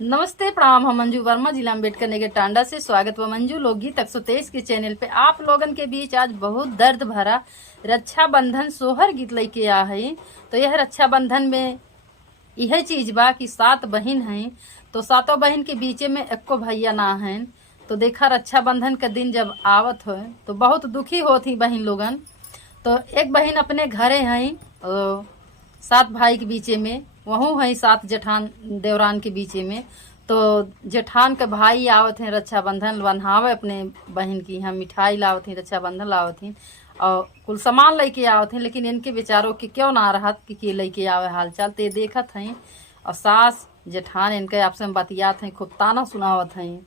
नमस्ते प्रणाम। हम मंजू वर्मा, जिला अम्बेडकर नगर टांडा से स्वागत व मंजू लोकगीत 123 के चैनल पे आप लोगन के बीच आज बहुत दर्द भरा रक्षाबंधन सोहर गीत लेके आ है। तो यह रक्षाबंधन में यह चीज बा कि 7 बहन हैं, तो 7 बहन के बीचे में एको भैया ना हैं। तो देखा रक्षाबंधन का दिन जब आवत हो तो बहुत दुखी होती बहन लोगन। तो एक बहन अपने घरे हैं, 7 भाई के बीचे में वहूँ है 7 जेठान देवरान के बीचे में। तो जेठान के भाई आवत हैं रक्षाबंधन बन्हावे अपने बहन की, यहाँ मिठाई लावत हैं, रक्षाबंधन लावत हैं और कुल सामान लेके आवत हैं। लेकिन इनके बेचारों के क्यों ना रहत कि लेके आवे हाल चाल ते देखत हैं। और सास जेठान इनके आपसे में बतियात हैं, खूब ताना सुनावत हैं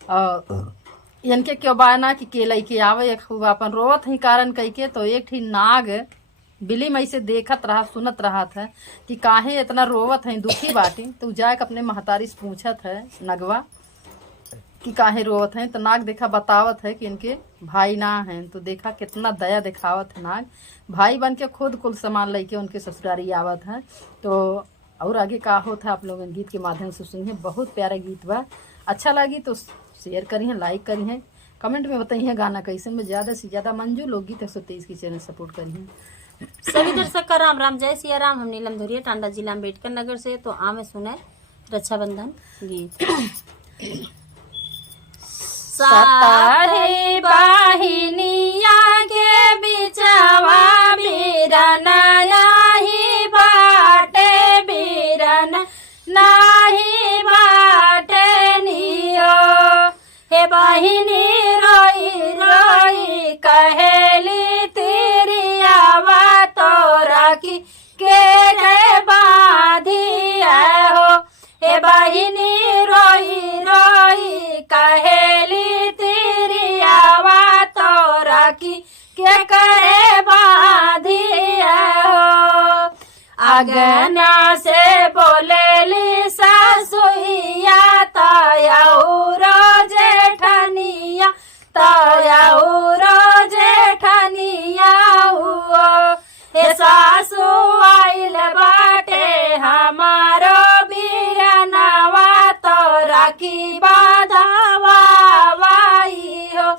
और इनके क्यों बाना कि के लेके आवे खूब अपन रोवत हैं कारण कह के। तो एकठी नाग बिली मई से देखत रहा सुनत रहा था कि काहे इतना रोवत है दुखी बाटी। तो जाके अपने महतारी से पूछत है नगवा कि काहे रोवत है। तो नाग देखा बतावत है कि इनके भाई ना हैं। तो देखा कितना दया दिखावत है नाग, भाई बन के खुद कुल सामान लेके उनके ससुरारी आवत है। तो और आगे का होता आप लोग गीत के माध्यम से सुनिए, बहुत प्यारा गीत बा। अच्छा लगी तो शेयर करिए, लाइक करिए, कमेंट में बताइए गाना कैसे में। ज़्यादा से ज़्यादा मंजू लोकगीत 123 की चैनल सपोर्ट करिए। सभी दर्शक का राम राम, जय सिया राम। हम नीलम धुरिया टांडा जिला अम्बेडकर नगर से। तो आमे सुने रक्षाबंधन गीत। सताहे बाहिनिया के बिचवा बीरन नाही बाटे, बीरन नाही बाटे नियो। हे बहिनी रोई रोई कहेली तेरी आवा तोरा की के बाधी हो। हे बहिनी रोई रोई कहेली तेरी आवा तोरा की के करे बाधी हो। अगना से बोलेली सासुइया तयाउरो जेठनिया, तयाउरो जेठनिया हुआ। हे सासु आइल बाटे हमारो बीरनवा तो राखी बाधावा वाई हो।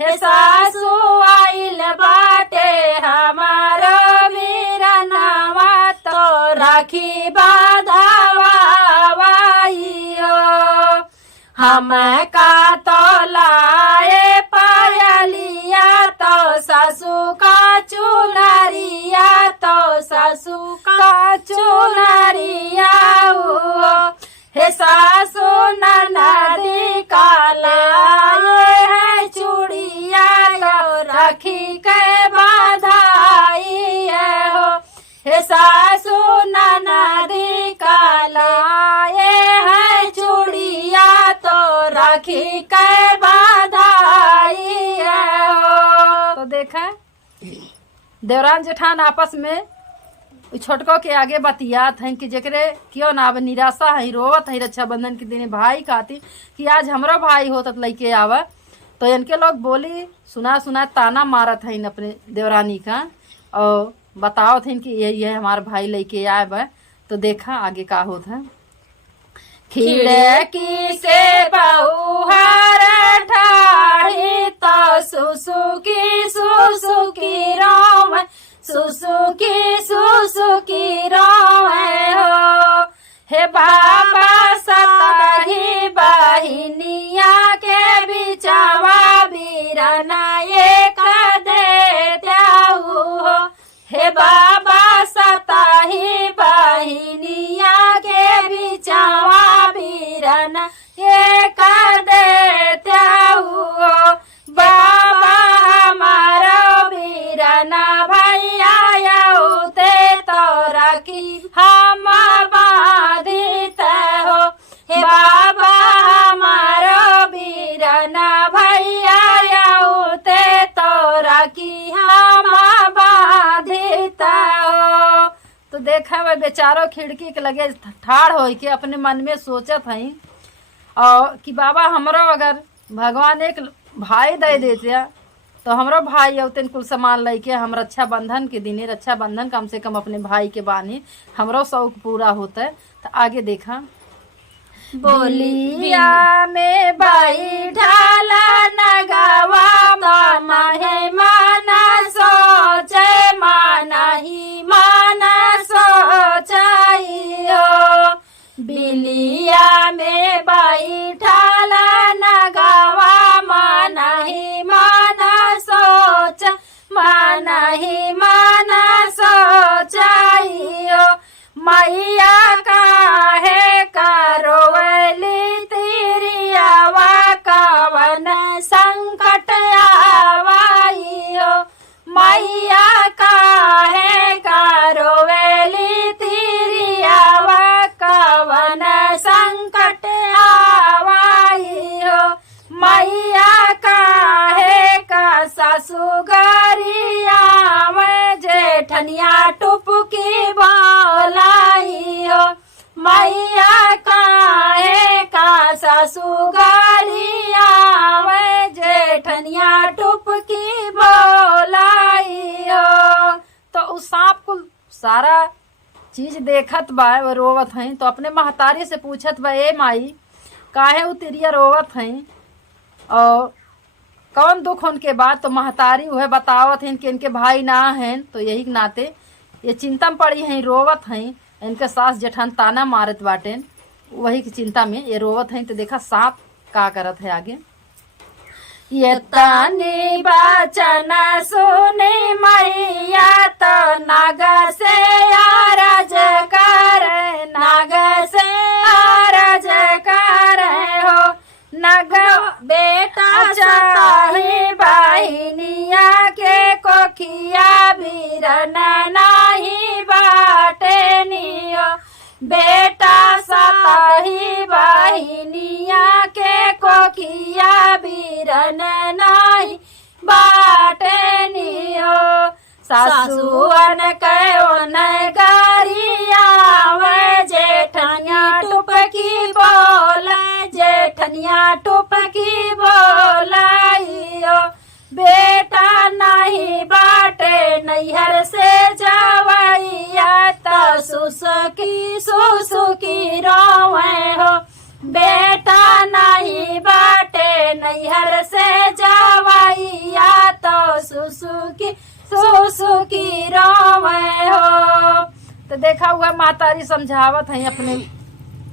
हे सासु आइल बाटे हमारो बीरनवा तो राखी बाधावा वाई हो। हम का तो लाए पायलिया तो सासू का चुनरिया, तो सासू का चुनरिया हुआ। हे सासू ननदी का लाए है चूड़िया तो राखी के बाधाई हो। हे सासू ननदी का लाए है चूड़िया तो राखी के बाधाई हो। तो देखा देवरान जेठान आपस में छोटको के आगे बतियात हैं कि जेकरे क्यों ना अब निराशा है, रोवत है रक्षाबंधन के दिन भाई खाती कि आज हमरो भाई हो तब लेके आवा। तो इनके लोग बोली सुना सुना ताना मारत है अपने देवरानी का और बताओ थे कि ये हमारा भाई लेके आए बा। तो देखा आगे का होता है। खिड़की से बहुहार ठाड़ी तो सुसुकी रोव, सुसुकी रोवे हो। हे बाबा सताही बहिनिया के बिचवा बीरना एक देत्या हो। हे बाबा सताही बहिनिया के बिचवा बीरन एक देत्या हुआ। बाबा हमारा बीरना भैया यौते तोरा की हम बाधित हो। हे बाबा हमारा बीरना भैया यौते तोरा की हम बाधित हो। तो देखा वह बेचारो खिड़की के लगे ठाड़ हो के अपने मन में सोचत हई और कि बाबा हमरो अगर भगवान एक भाई दे देते तो हमरो भाई औतन कुल सामान लेके हम रक्षाबंधन के दिने रक्षाबंधन कम से कम अपने भाई के बानी हमरो शौक पूरा होता है। तो आगे देखा बोलिया में बैठाला नगवा महे माना सोचे माना ही माना सोचाइयो बिलिया में बैठाला नगवा माना ही माना सोच माना ही माना सोचाइयो मैया काहे करोवली तिरियावा कवन संकट आवाइयो मैया काहे करोवली तिरियावा कवन संकट आवाइयो मैया काहे का ससुगरिया में जेठनिया टुपकी बोलाइयो मैया काहे का ससुगरिया में जेठनिया टुपकी बोलाइयो। तो उस सांप को सारा चीज देखत बा वो रोवत हैं, तो अपने महतारी से पूछत बा ए माई काहे उतिरिया रोवत हैं और कौन दुख उनके बाद। तो महतारी वह बतावत हैं कि इनके भाई ना हैं, तो यही के नाते ये चिंता में पड़ी हैं, रोवत हैं। इनके सास जेठान ताना मारत बाटे, वही की चिंता में ये रोवत हैं। तो देखा सांप का करत है आगे। ये तानी बचन सुने मैया तो नाग से आरज करे नाग से आरज करे हो नग बेटा चाहे बहिनिया के कोखिया बीरन नाही बाटे नियो बेटा सताही बहिनिया के कोखिया बीरन नाही बाटे नियो सासुअन के ओन गरिया वे जेठनिया टुपकी बोले जेठनिया टुपकी बोलाइयो बेटा नहीं बाटे नैहर से जावैया तो सुसुकी रोवे हो बेटा नहीं बाटे नैहर से जावैया तो सुसुकी रोवे हो। तो देखा हुआ मातारी समझावत है अपने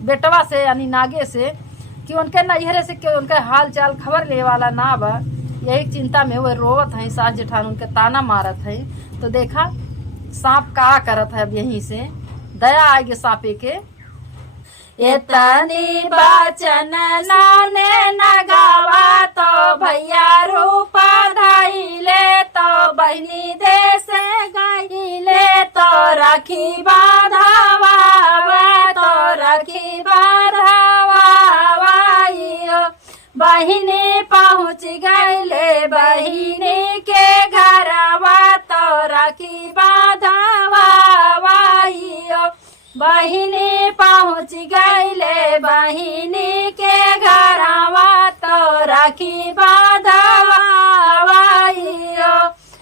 बेटवा से यानी नागे से कि उनके नैहरे से कि उनके हाल चाल खबर ले वाला ना बा, यही चिंता में वो रोवत है। सास जेठान उनके ताना मारत है। तो देखा सांप का करत है, अब यहीं से दया आएगी सांपे के। ये तनी बचन लाने नगावा तो भैया रूपा धाइले तो बहनी देश गाइले तो राखी बाधावा तो राखी बाधावा बहिनी पहुँच गईले बहिनी के घरवा तो राखी बाधावा बहिनी पहुँच गईले बहिनी के घरवा तो राखी बाधावा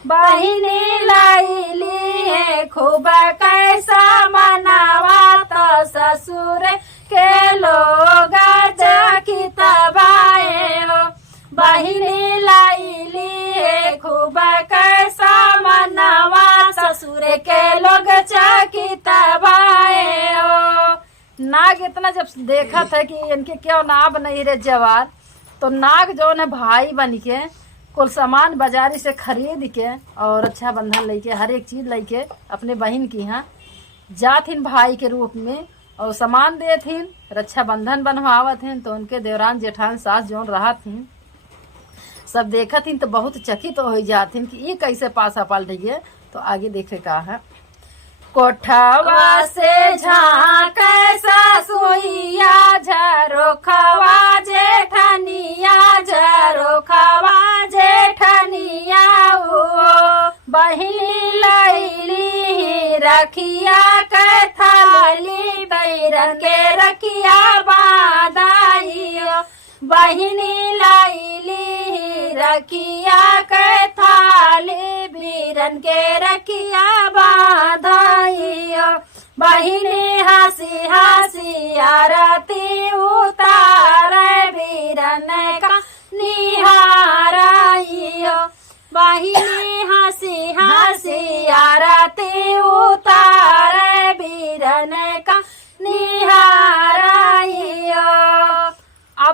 बहिनी लाइली है खूब कैसा मनावा तो ससुर के लोग जाकी तबाए हो बहिनी लाइली है खूब कैसा मनावा ससुर के लोग जाकी तबाए हो। नाग इतना जब देखा था कि इनके क्यों नाब नहीं रे जवार, तो नाग जो है भाई बन के कुल सामान बाजारी से खरीद के और रक्षा बंधन लेके हर एक चीज लेके अपने बहन की यहाँ जाथिन भाई के रूप में और सामान देथिन रक्षा बंधन बनवावत हैं। तो उनके देवरान जेठान सास जोन रहा थी सब देखा थी तो बहुत चकित तो हो जाथिन कि ये कैसे पासा पल रही है। तो आगे देखे का है कोठवा से झाँक सासुइया झरोखवा जेठनिया झरोखवा जेठनिया बहिनी लैली रखिया के थाली बैरन के रखिया बादाइयो बहिनी लैली रखिया के थाली बीरन के रखिया बाधाइयो बहिनी हंसी हंसी आरती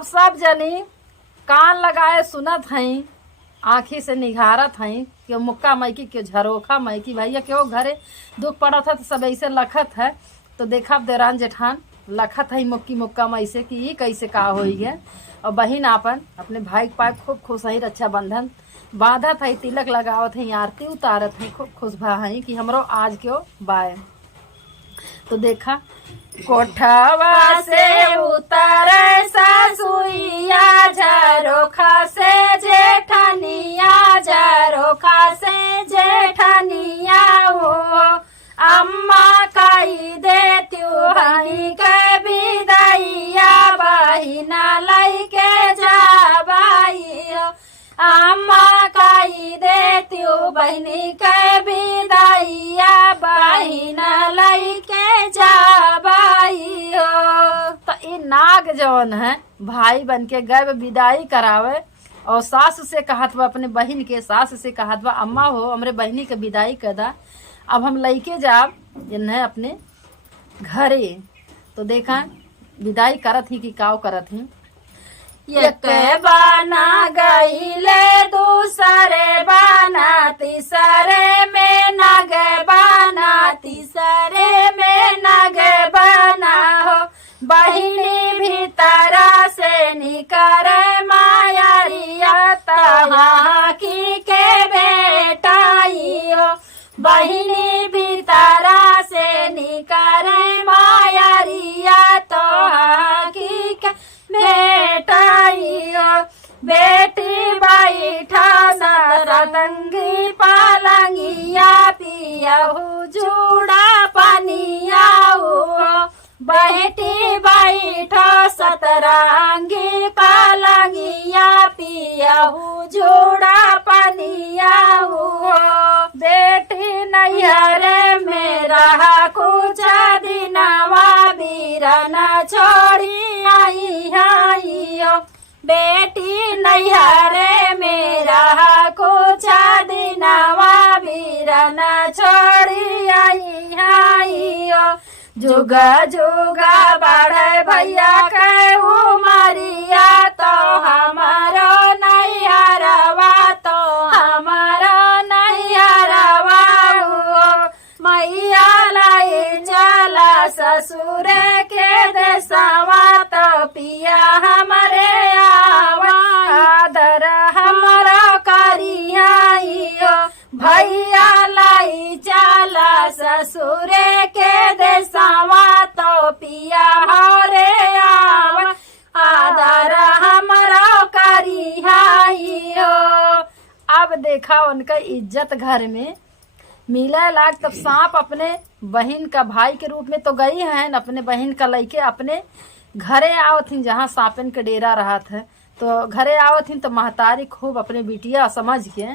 सब जनी कान लगाए सुनत हई, आँखी से निघारत हई, क्यों मुक्का मैकी क्यों झरोखा मैकी, भैया क्यों घरे दुख पड़त है तो सब ऐसे लखत है। तो देखा देरान जेठान लखत है मुक्की मुक्का मई से कि ये कैसे का होई है। और बहिन आपन अपने भाई के पास खूब खुश है, रक्षाबंधन बांधत है, तिलक लगावत है, आरती उतारत है, खूब खुश भा है कि हमरो आज क्यों बाय। तो देखा कोठवा से उतर ससुइया झरोखा से जेठनिया, झरोखा से जेठनिया हो, अम्मा कही देत्यू हनी के विदैया, बहिना लैके जाबाई हो, अम्मा कही देत्यू बहनी के विदैया, बहिना लैके जाबाई हो। तो ई नाग जौन है भाई बन के गए विदाई करावे और सास से कहत बा, अपने बहन के सास से कहत बा, अम्मा हो हमरे बहनी के विदाई कर दा, अब हम लैके जाब इन्हें अपने घरे। तो देखा विदाई करत ही कि काव करत ही, एक बाना गईले दूसरे बाना, तीसरे में नग बाना, तीसरे में नग बाना हो, बहिनी भीतरा से निकर मायरिया, तहा की के बेटाई हो, बहिनी भीतरा से निकर मायरिया, तहा की के बेटाई हो, बेटी बैठा सतरंगी पालंगिया, पियहू जूड़ा पनिया हो, बेटी बैठा सतरंगी पालंगिया, पियहू जूड़ा पनिया हो, बेटी नैहर में रहा कुछ दिनवा, बीरन छोड़ी आई हो, बेटी नैहर में रहा कुछ दिनवा, बीरन छोड़ी आई हो, जुगा जुगा बढ़े भैया के उमरिया, तो हमारो नैहरवा, तो हमारो नैहरवा हो, मैया लाई चला ससुर के देसवा, तो पिया हमारे आवा, आदर हमारा करिया हो, भैया लाई चला ससुर के देसवा, तो पिया हमारे आवा, आदर हमारा करिया हो। अब देखा उनका इज्जत घर में मिला लाग, तब सांप अपने बहन का भाई के रूप में तो गई है, अपने बहन का लइके अपने घरे आवत थी, जहाँ सांपन के डेरा रहा था। तो घरे आवत थी तो महतारी खूब अपने बिटिया समझ के,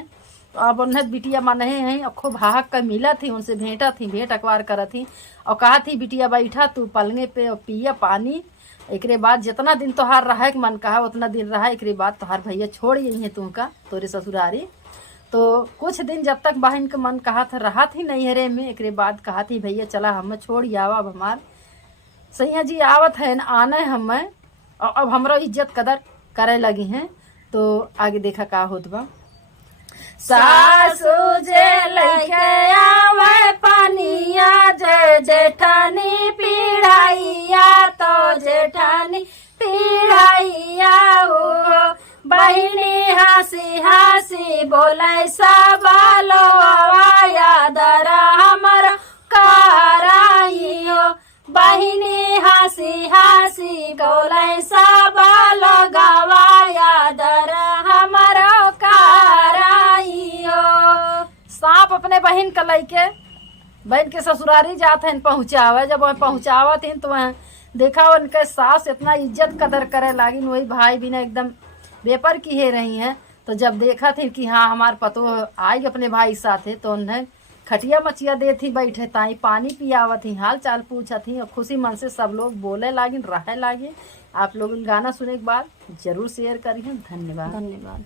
तो अब उन्हें बिटिया माने हैं, और खूब हाहक का मिला थी, उनसे भेंटा थी, भेंट अखबार करा थी, और कहा थी बिटिया बैठा तू पलंगे पे और पिया पानी, एकरे बाद जितना दिन तोहार रहा के मन कहा उतना दिन रहा, एकरे बाद तोहार भैया छोड़ यही है तुमका तोरे ससुरारी। तो कुछ दिन जब तक बहन के मन कहा था रहा थी नैहरे में, एकरे बाद कहा थी भैया चला हम छोड़ आवा, अब हमार सैया जी आवत है न आने हम, और अब हमरो इज्जत कदर करे लगी हैं। तो आगे देखा का होत बा, सासू जे लइके आवे पनिया, जे जेठानी पीढ़ाइया, तो जेठानी पीढ़ाइया हो, बहिनी हंसी हंसी बोले सब लोया, दर हमर कराई हो, बहिनी हंसी हंसी बोले सब लोगवाया, दर हमर कराई हो। सांप अपने बहन का लइके बहन के ससुरारी जाते हैं पहुँचावे, जब वह पहुँचावत हैं तो वह देखा उनके सास इतना इज्जत कदर करे लागी, वही भाई भी ना एकदम बेपर की है रही हैं। तो जब देखा थी कि हाँ हमार पतो आई अपने भाई साथे, तो उन्हें खटिया मचिया दे थी, बैठे ताई पानी पियावत थी, हाल चाल पूछा थी, और खुशी मन से सब लोग बोले लागी रहे लागे। आप लोग गाना सुने के बाद जरूर शेयर करिए। धन्यवाद। धन्यवाद।